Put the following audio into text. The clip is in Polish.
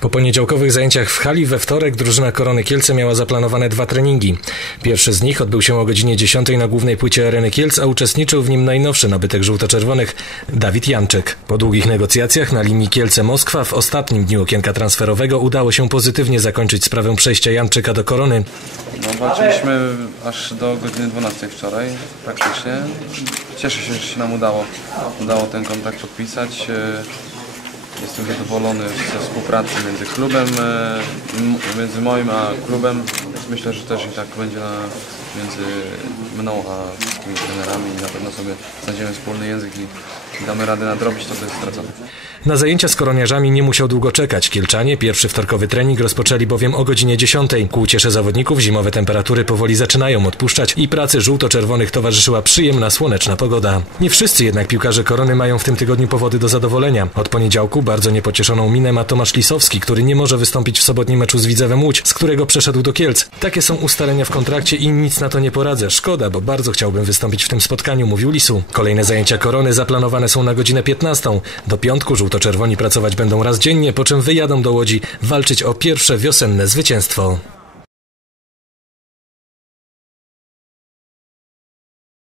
Po poniedziałkowych zajęciach w hali we wtorek drużyna Korony Kielce miała zaplanowane dwa treningi. Pierwszy z nich odbył się o godzinie 10 na głównej płycie Areny Kielc, a uczestniczył w nim najnowszy nabytek żółto-czerwonych Dawid Janczyk. Po długich negocjacjach na linii Kielce-Moskwa w ostatnim dniu okienka transferowego udało się pozytywnie zakończyć sprawę przejścia Janczyka do Korony. No, walczyliśmy aż do godziny 12 wczoraj praktycznie. Cieszę się, że się nam udało, udało ten kontrakt podpisać. Jestem zadowolony ze współpracy między klubem, e, między moim a klubem. Myślę, że też i tak będzie na, między mną a wszystkimi trenerami i na pewno sobie znajdziemy wspólny język i damy radę nadrobić to, co jest stracone. Na zajęcia z koroniarzami nie musiał długo czekać. Kielczanie pierwszy wtorkowy trening rozpoczęli bowiem o godzinie 10. Ku uciesze zawodników zimowe temperatury powoli zaczynają odpuszczać i pracy żółto-czerwonych towarzyszyła przyjemna słoneczna pogoda. Nie wszyscy jednak piłkarze korony mają w tym tygodniu powody do zadowolenia. Od poniedziałku bardzo niepocieszoną minę ma Tomasz Lisowski, który nie może wystąpić w sobotnim meczu z Widzewem Łódź, z którego przeszedł do Kielc. Takie są ustalenia w kontrakcie i nic na to nie poradzę. Szkoda, bo bardzo chciałbym wystąpić w tym spotkaniu, mówił Lisu. Kolejne zajęcia korony zaplanowane są na godzinę 15. Do piątku żółto-czerwoni pracować będą raz dziennie, po czym wyjadą do Łodzi walczyć o pierwsze wiosenne zwycięstwo.